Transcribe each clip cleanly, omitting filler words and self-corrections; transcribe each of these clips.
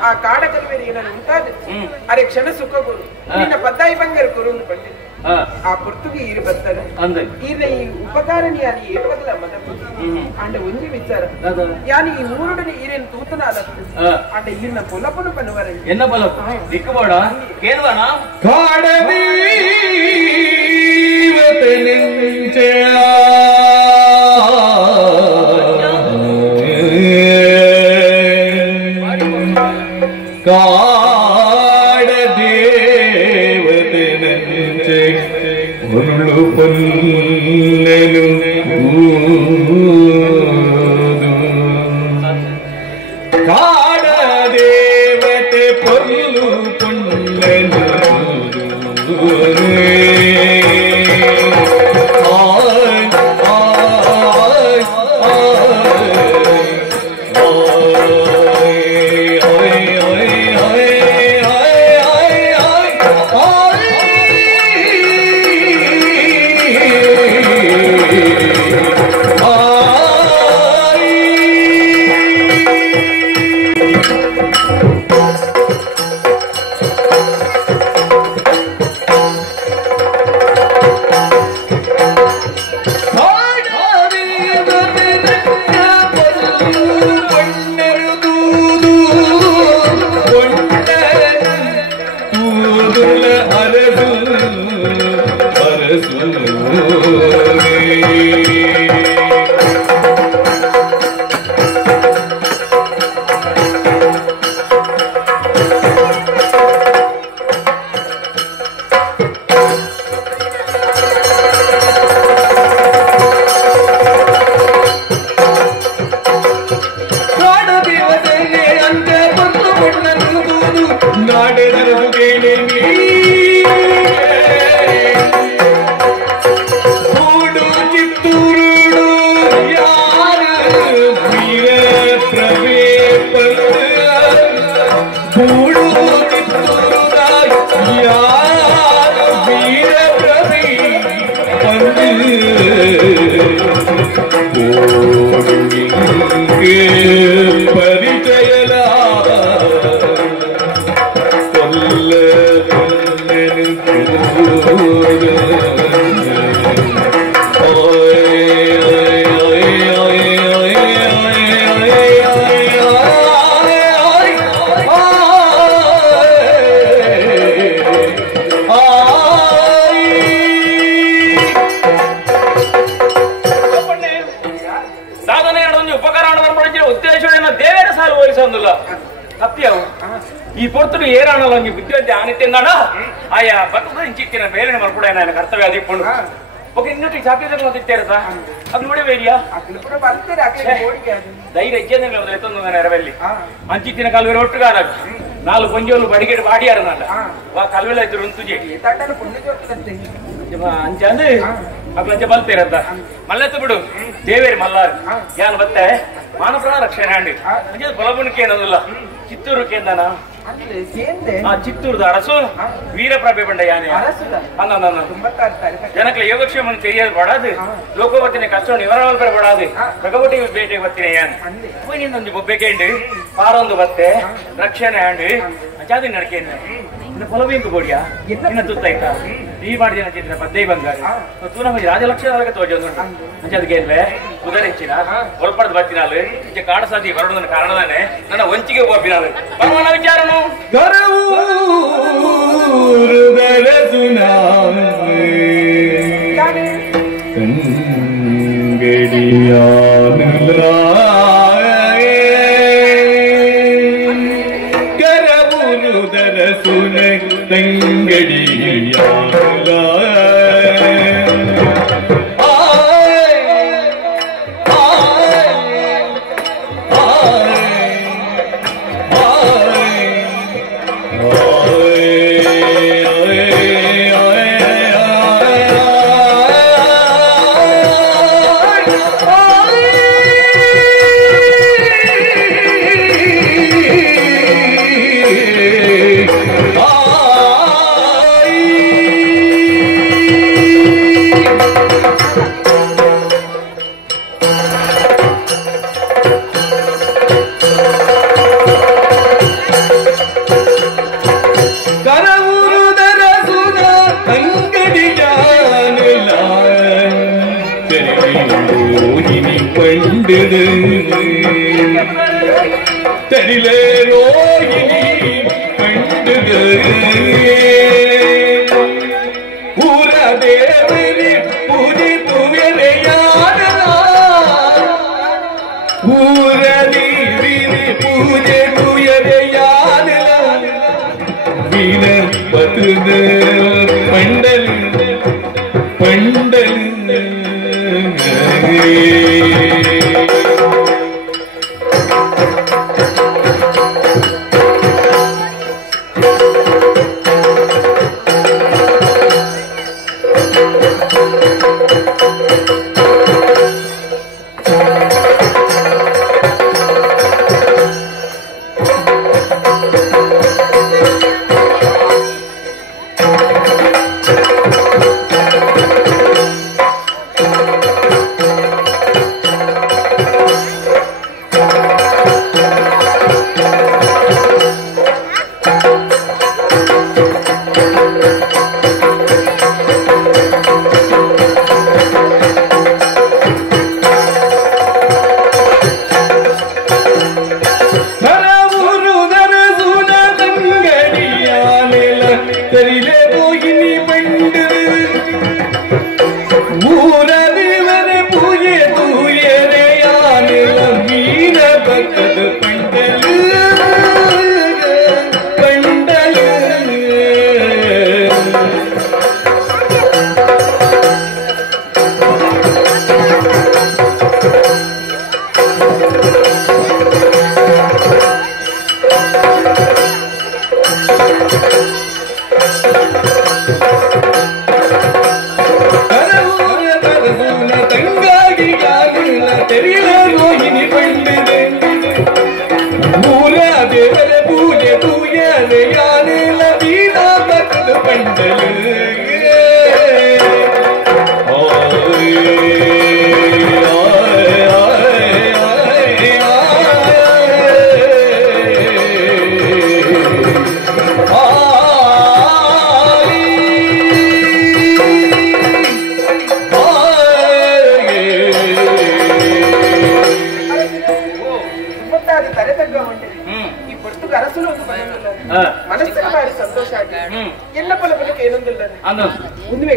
ఆ కాడ కలివేరి ఉంటాది అరే క్షణ సుఖగురు నిన్న పద్దాయి బంగారు కురుందు పండి ఆ పొర్తుగి ఈరు బస్తారు ఈయన ఈ ఉపకారణి అని ఏడువదల మదపు అంటే ఉంచి విచారు యాని ఈ ఊరుడిని ఈయన తూతనాల అంటే ఈయన పొలపును పనువరండి ఎన్న పొలపు దిక్కుబోడా కేనువానా కాడది వతనించే కాడ దేవతనంచే ఉరుಳು పొన్నెలు కాడ దేవతే పొల్లు పొన్నెలు ఈ పొత్తుడు ఏ రాణాలో బుద్ధి అని తిన్నాడా ఆయా భర్త నుంచి ఇచ్చిన వేరేని మన కూడా ఆయన కర్తవ్య అది ఇప్పుడు ఒక ఇంటి చాపేదం తిట్టారు అది కూడా వేరియా ధైర్యం ఇచ్చేది నెరవెళ్ళి మంచి ఇచ్చిన కలువెలు ఒట్టుగా నాలుగు కొంచెలు బడిగేడు వాడియారు అన్నమాట కలువెలు అయితే రుంతు చేయి ಅಂಚಂದು ಮಕ್ಕಳಂಚ ಬಲ್ತೀರಂತ ಮಲ್ಲೆತ್ತುಬಿಡು ದೇವೇರಿ ಮಲ್ಲಾರು ಯಾನ್ ಬತ್ತೆ ಮಾನಪ್ರಾಣ ರಕ್ಷಣೆ ಅಂಡಿ ಅಂಚೆ ಬಲಬುಣಿಕೆ ಏನದಿಲ್ಲ ಚಿತ್ತೂರು ಕೇಂದನ ಆ ಚಿತ್ತೂರ್ದ ಅರಸು ವೀರಪ್ರಭೆ ಬಂಡ ಯಾನೆ ಜನಕ್ಲ ಯೋಗಕ್ಷೇಮ ತೆರಿಯದು ಪಡಾದು ಲೋಕೋವತ್ತಿನ ಕಷ್ಟ ನಿವಾರಣೆ ಪಡಾದು ಪ್ರಗವಟಿ ಬೇಟೆ ಬತ್ತಿನ ಯಾನ್ ಹೋಗಿ ಬೊಬ್ಬೆಕೆ ಪಾರೊಂದು ಬತ್ತೆ ರಕ್ಷಣೆ ಅಂಡಿ ಅಚಾದಿ ನಡಕೆ పొలవేంకు బోడియా ఎన్న తుత్తైతా ఈ ಮಾಡಿದ ಚಿತ್ರ ಪದ್ಧೈ ಬಂಗಾರ ತೂ ನಮಗೆ ರಾಜಲಕ್ಷಣಾలకు ತೋಜೊಂದು ಅಂಚದಕೇನ್ವೆ ಉದರಿಂಚಿನ ಒಳಪಡದ ಬರ್ತಿನಾಲು ಇಂಚ ಕಾಡಸಾದಿ ಬರಡನ ಕಾರಣದಾನೆ ನನ್ನ ವಂಚಿಗೆ ಒಪ್ಪಿನಾಲು ಪರಮಾನ ವಿಚಾರನು ಗರವೂರು ದರಸುನಾ ತಂಗಡಿಯಾನುಲ ಗರವೂರು ದರಸುನ ತಂಗಡಿಯಾನುಲ ತರಿಲೆ ರೋಹಿಣಿ ಕಂಡುಗ ಊರ ದೇವರಿ ಪೂಜೆ ಪುವೆರೆಯಾನ ಊರ ದೇವಿರಿ ಪೂಜೆ ಪುವೆರೆಯಾನ ವೀರ ಪತುದ ಪಂಡಲ್ ಪಂಡಲ್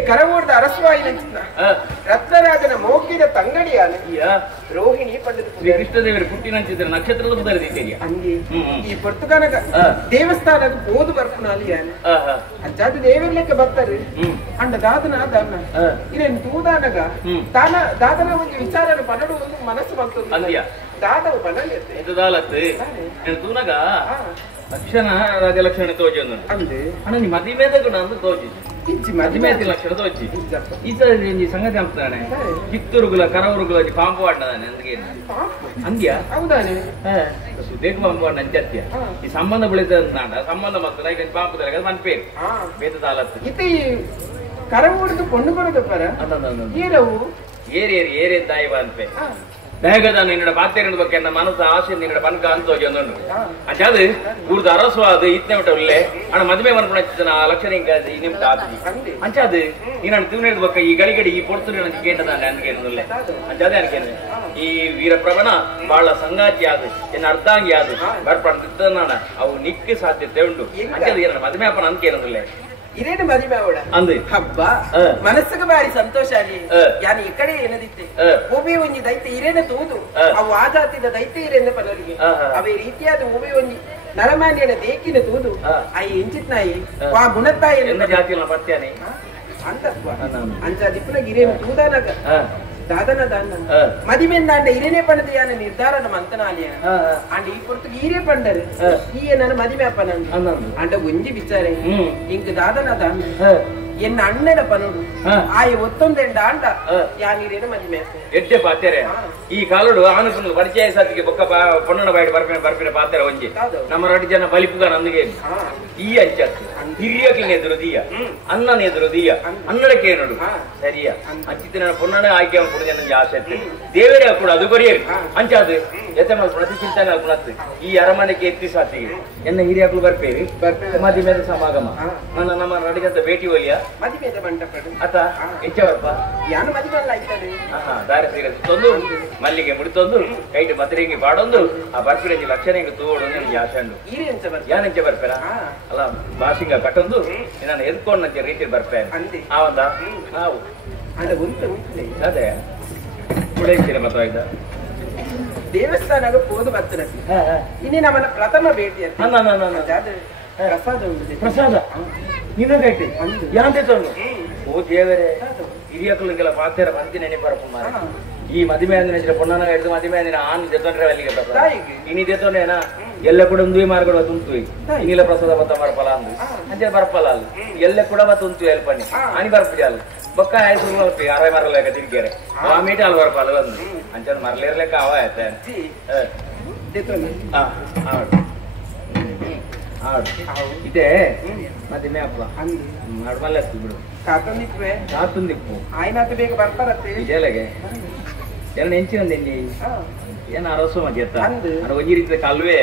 ಕರವೂರ್ದ ಅರಸುವಾಯಿನ ರತ್ನರಾಜನ ಮೋಗಿದ ತಂಗಡಿಯಾನ ರೋಹಿಣಿ ಪಡೆದು ಶ್ರೀಕೃಷ್ಣದೇವರ ಪುಟ್ಟಿನಂಚಿದ್ರ ನಕ್ಷತ್ರದ ಬರೆದಿದ್ದೇನೆ ಹಂಗೆ ಈ ಪೊರ್ತುಗಾನಗ ದೇವಸ್ಥಾನದ ಬೋದು ಬರ್ಪುನಾಲಿಯಾನ ಅಜ್ಜಾದ ದೇವರ್ಲೆಕ್ಕ ಬರ್ತಾರೆ ಅಂಡ ದಾದನ ದಾನ ಇದೇನು ತೂದಾನಗ ತಾನ ದಾದನ ಒಂದು ವಿಚಾರನ ಪನ್ನಡು ಒಂದು ಮನಸ್ಸು ಬಂತು ದಾದವ ಬನಲಿಯತ್ತೆ ಇದು ದಾಲತ್ತೆ ತೂನಗ ಲಕ್ಷಣ ರಾಜಲಕ್ಷಣ ತೋಜೊಂದು ಅಂದೆ ಅಣ್ಣ ನಿ ಮದಿಮೇದ ಗುಣ ಅಂದು ತೋಜಿ ಇಜ್ಜಿ ಮದಿಮೇದ ಲಕ್ಷಣ ತೋಜಿ ಈ ಸಂಗತಿ ಅಂತಾನೆ ಕಿತ್ತೂರುಗುಲ ಕರವರುಗುಲ ಪಾಂಪು ಆಡ್ದಾನೆ ಅಂದ್ಗೆ ಅಂದ್ಯಾ ಹೌದಾನೆ ಸುದೇಕ ಪಾಂಪು ಆಡ ಅಂತ್ಯ ಈ ಸಂಬಂಧ ಬೆಳೆದ ನಾಡ ಸಂಬಂಧ ಮಾತ್ರ ಈಗ ಪಾಂಪು ತರಗ ಮನ್ಪೇ ಬೇದ ದಾಲತ್ತು ಇತಿ ಕರವೂರ್ದು ಕೊಂಡು ಕೊಡೋದು ಪರ ಈರವು ಏರಿ ಏರಿ ಏರಿ ದಾಯಿ ಬಾನ್ಪೆ ಬೇಗದ ನಿನ್ನ ಪಾತ್ರೆ ಬಗ್ಗೆ ನನ್ನ ಮನಸ್ಸು ಆಸೆ ನಿನ್ನ ಪನ್ಕ ಅಂತ ಹೋಗಿ ಒಂದೊಂದು ಅಂಚಾದು ಊರ್ದು ಅರಸುವಾದ ಇತ್ತನೆ ಬಿಟ್ಟ ಉಳ್ಳೆ ಅಣ್ಣ ಮದುವೆ ಮನ್ಪಣ ಲಕ್ಷಣ ನಿಮ್ಗೆ ಆತಿ ಅಂಚಾದು ನೀನು ತಿನ್ನದ ಬಕ್ಕ ಈ ಗಡಿಗಡಿ ಈ ಪೊಡ್ತು ನನಗೆ ಕೇಂದ್ರದಾನೆ ಅನ್ಕೇನುಲ್ಲ ಅಂಚಾದೆ ಅನ್ಕೇನು ಈ ವೀರಪ್ರಭನ ಬಹಳ ಸಂಗಾತಿ ಆದು ಎನ್ನ ಅರ್ಧಾಂಗಿ ಆದು ಬರ್ಪಣ ಅವು ನಿಕ್ಕೆ ಸಾಧ್ಯತೆ ಉಂಟು ಅಂಚಾದು ಏನ ಮದುವೆ ಅಪ್ಪನ ಅನ್ಕೇನುಲ್ಲ ಇರೇನು ಮದುವೆ ಅವಳ ಅಂದು ಹಬ್ಬ ಮನಸ್ಸಿಗೆ ಬಾರಿ ಸಂತೋಷ ಆಗಿ ಯಾನು ಈ ಕಡೆ ಏನದಿತ್ತೆ ಒಬ್ಬೆ ಒಂಜಿ ದೈತ್ಯ ಇರೇನ ತೂದು ಅವು ಆ ಜಾತಿದ ದೈತ್ಯ ಇರೇನ ಪದರಿಗೆ ಅವೇ ರೀತಿಯಾದ ಒಬ್ಬೆ ಒಂಜಿ ನರಮಾನ್ಯನ ದೇಕಿನ ತೂದು ಆ ಎಂಚಿತ್ ನಾಯಿ ಆ ಗುಣತ್ತಾಯಿ ಜಾತಿ ಪತ್ಯಾನೆ ಅಂತಪ್ಪ ಅಂಚ ದಿಪ್ಪನ ಗಿರೇನು ತೂದಾನಗ ದಾದನ ದಾನ ಮದಿಮೆಂದಾಂಡ ಇರೇನೆ ಪಂಡದ ಯಾನ ನಿರ್ಧಾರನ ಮಂತನಾಲಿಯ ಅಂಡ ಈ ಪೊರ್ತುಗೆ ಈರೇ ಪಂಡರು ಈ ನನ್ನ ಮದಿಮೆ ಅಪ್ಪನ ಅಂಡ ಒಂಜಿ ಬಿಚಾರೆ ಇಂಕ ದಾದನ ದಾನ ಎನ್ನ ಅಣ್ಣನ ಪನೋಡು ಆಯ ಒತ್ತೊಂದೆಂಡ ಅಂಡ ಯಾನಿರೇನ ಮದಿಮೆ ಎಡ್ಡೆ ಪಾತ್ರೆ ಈ ಕಾಲೋಡು ಆನಂದ ಪರಿಚಯ ಸಾತಿಗೆ ಬೊಕ್ಕ ಪೊಣ್ಣನ ಬಾಯಿ ಬರ್ಪಿನ ಪಾತ್ರೆ ಒಂಜಿ ನಮ್ಮ 2 ಜನ ಬಲಿಪುಗ ನಂದಿಗೆ ಈ ಅಂಚ ಹಿರಿಯಕ್ಲಿನ ಎದುರು ದೀಯ ಅಣ್ಣನ ಎದುರು ದೀಯ ಅನ್ನಡಕ್ಕೆ ನೋಡು ಸರಿಯಾ ಅಂಚಿತ ನನ್ನ ಪೊಣ್ಣನ ಆಯ್ಕೆ ಕೊಡುದು ನನ್ನ ಆಸೆ ದೇವರೇ ಕೂಡ ಅದು ಬರೆಯರಿ ಅಂಚಾದು ಎತ್ತ ಪ್ರತಿ ಚಿಂತನೆ ಆಗ್ಬಿಡತ್ತೆ ಈ ಅರಮನೆಗೆ ಎತ್ತಿ ಸಾತಿಗೆ ಎನ್ನ ಹಿರಿಯಕ್ಕಳು ಬರ್ಪೇರಿ ಮದಿಮೆದ ಸಮಾಗಮ ನನ್ನ ನಮ್ಮ 2 ಜನ ಭೇಟಿ ಒಲಿಯ ಮದಿಮೆದ ಮಂಟಪಡು ಅತ ಹೆಚ್ಚ ಬರ್ಪ ಯಾನು ಮದಿಮಲ್ಲ ಆಯ್ತದೆ ದಾರ ಸೀರೆ ತಂದು ಮಲ್ಲಿಗೆ ಮುಡಿತೊಂದು ಕೈಟ್ ಮದ್ರೆಗೆ ಬಾಡೊಂದು ಆ ಬರ್ಪಿನ ಲಕ್ಷಣೆಗೆ ತೋಡು ಯಾಶಂಡು ಯಾನೆಂಚ ಬರ್ಪೇರ ಅಲ್ಲ ಭಾಷಿಂಗ ಕಟ್ಟೊಂದು ನಾನು ಎದ್ಕೊಂಡು ನಂಚೆ ರೀತಿ ಬರ್ಪೇನೆ ಆವಂದ ನಾವು ಅದೇ ಕುಡೈಸಿರ ಮತವಾಯ್ತ ದೇವಸ್ಥಾನ ಹೋದು ಬರ್ತದೆ ಇನ್ನೇ ನಮ್ಮನ್ನ ಪ್ರಥಮ ಭೇಟಿ ಪ್ರಸಾದ ಪ್ರಸಾದ ನಿನ್ನಗೈತೆ ಯಾಂತೆ ತಂದು ಓ ದೇವರೇ ಹಿರಿಯಕ್ಕಳಿಗೆಲ್ಲ ಪಾತ್ರೆ ಬಂತಿ ನೆನಪರಪ್ಪ ಈ ಮದುವೆ ಅಂದಿನ ಪೊಣ್ಣನ ಹಿಡಿದು ಮದುವೆ ಅಂದಿನ ಆನ್ ಜೊತೆ ಅಲ್ಲಿಗೆ ಪ್ರಸಾದ ಇನಿ ಜೊತೆನೇನ ಎಲ್ಲ ಕೂಡ ಒಂದು ಮಾರ್ಗಡ ತುಂತು ಇನ್ನಿಲ್ಲ ಪ್ರಸಾದ ಬತ್ತ ಬರಪಲ್ಲ ಅಂದು ಅಂಚೆ ಬರಪಲ್ಲ ಅಲ್ಲಿ ಎಲ್ಲ ಕೂಡ ತುಂತು ಎಲ್ಪನಿ ಅನಿ ಬರ್ಪಿಡಿ ಅಲ್ಲ ಬೊಕ್ಕ ಆಯ್ತು ಆರೇ ಮರಲೇಕ ತಿರ್ಗೇರೆ ಆ ಮೀಟ ಅಲ್ಲಿ ಬರಪಲ್ಲ ಒಂದು ಅಂಚೆ ಮರಲಿರ್ಲೆಕ್ಕ ಅವ ಆಯ್ತ ಇದೇ ಮದುವೆ ಅಪ್ಪ ನಡ್ಮಲ್ಲ ಬಿಡು ಕಾತುಂದಿಪ್ಪು ಆಯ್ನಾತ ಬೇಗ ಬರ್ತಾರತ್ತೆ ಇದೇಲೆಗೆ ಎಲ್ಲ ಹೆಂಚಿನಂದ ಏನ ಅರಸು ಮಧ್ಯ ಒಂಜಿ ರೀತಿಯ ಕಲ್ವೆ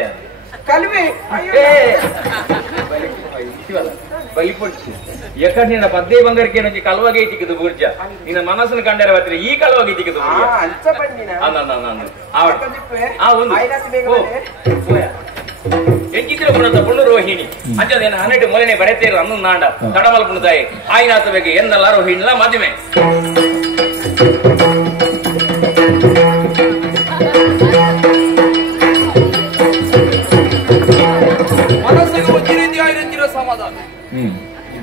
ಬಲಿಪೊಡ್ಚು ಎಕಡ್ ನಿನ್ನ ಪದ್ದೇ ಬಂಗಾರಕ್ಕೆ ನೊಂಜಿ ಕಲ್ವಾಗೆ ತಿಕ್ಕದು ಬುರ್ಜ ನಿನ್ನ ಮನಸ್ಸನ್ನು ಕಂಡರೆ ಬರ್ತೀರಿ ಈ ಕಲ್ವಾಗೆ ತಿಕ್ಕದು ಎಂಚಿದ್ರೆ ಗುಣದ ಪುಣ್ಣ ರೋಹಿಣಿ ಅಂಚದೇನ 12 ಮೊಲನೆ ಬರೆತೇರು ಅನ್ನು ನಾಂಡ ತಡಮಲ್ಪುಣದಾಯಿ ಆಯ್ನಾತ ಬಗ್ಗೆ ಎನ್ನಲ್ಲ ರೋಹಿಣಿಲ ಮದುವೆ ಮನಸ್ಸಿಗೆ ಒಂದು ರೀತಿಯಾಗಿರೋ ಸಮಾಧಾನ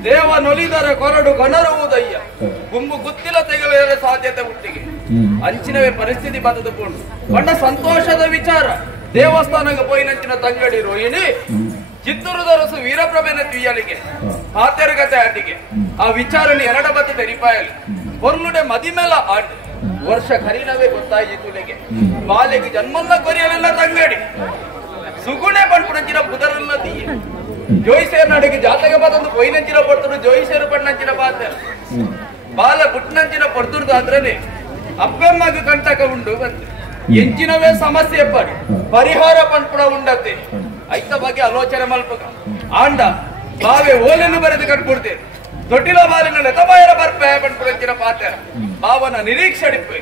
ದೇವ ನೊಲಿದರೆ ಕೊರಡು ಗಣರುವುದಯ್ಯ ಗುಂಬು ಗುತ್ತಿಲ ತೆಗೆಯಲು ಸಾಧ್ಯತೆ ಹುಟ್ಟಿಗೆ ಅಂಚಿನವೇ ಪರಿಸ್ಥಿತಿ ಬದುಕೊಂಡು ಬಣ್ಣ ಸಂತೋಷದ ವಿಚಾರ ದೇವಸ್ಥಾನಕ್ಕೆ ಪೋಯಿನಂಚಿನ ತಂಗಡಿ ರೋಹಿಣಿ ಚಿತ್ತೂರದ ರಸು ವೀರಪ್ರಭೆನ ತುಯ್ಯಲಿಗೆ ಪಾತೆರಗತೆ ಆಟಿಗೆ ಆ ವಿಚಾರಣೆ 2 ಬತ್ತು ತೆರಿಪಾಯಲಿ ಹೊರ್ನುಡೆ ಮದಿಮೆಲ ಆಟಿ ವರ್ಷ ಖರೀನವೇ ಗೊತ್ತಾಯಿತುಲೆಗೆ ಬಾಲೆಗೆ ಜನ್ಮಲ್ಲ ಕೊರಿಯಲೆಲ್ಲ ತಂಗಡಿ ಸುಗುಣೆ ಪಂಪುನಂಚಿನ ಬುಧರಲ್ಲ ತೀಯ ಜೋಯಿಸೇರ್ ನಡಿಗೆ ಜಾತಕ ಬದೊಂದು ಪೊಯ್ನಂಚಿನ ಪಡ್ತರು ಜೋಯಿಸೇರು ಪಣ್ಣಂಚಿನ ಪಾತೆ ಬಾಲ ಪುಟ್ನಂಚಿನ ಪಡ್ತುರ್ದು ಆದ್ರನೆ ಅಪ್ಪೆಮ್ಮಗೆ ಕಂಟಕ ಉಂಡು ಬಂತು ಎಂಚಿನವೇ ಸಮಸ್ಯೆ ಪಡಿ ಪರಿಹಾರ ಪಂಪುಣ ಉಂಡತೆ ಐತ ಬಗ್ಗೆ ಆಲೋಚನೆ ಮಲ್ಪಕ ಆಂಡ ಬಾವೆ ಓಲೆನ್ನು ಬರೆದು ಕಟ್ಕೊಡ್ತೇನೆ ತೊಟ್ಟಿಲ ಬಾಲಿನ ನೆತಬಾಯರ ಬರ್ಪೆ ಪಂಪುಣಂಚಿನ ಪಾತೆ ಬಾವನ ನಿರೀಕ್ಷೆ ಅಡಿಪೆ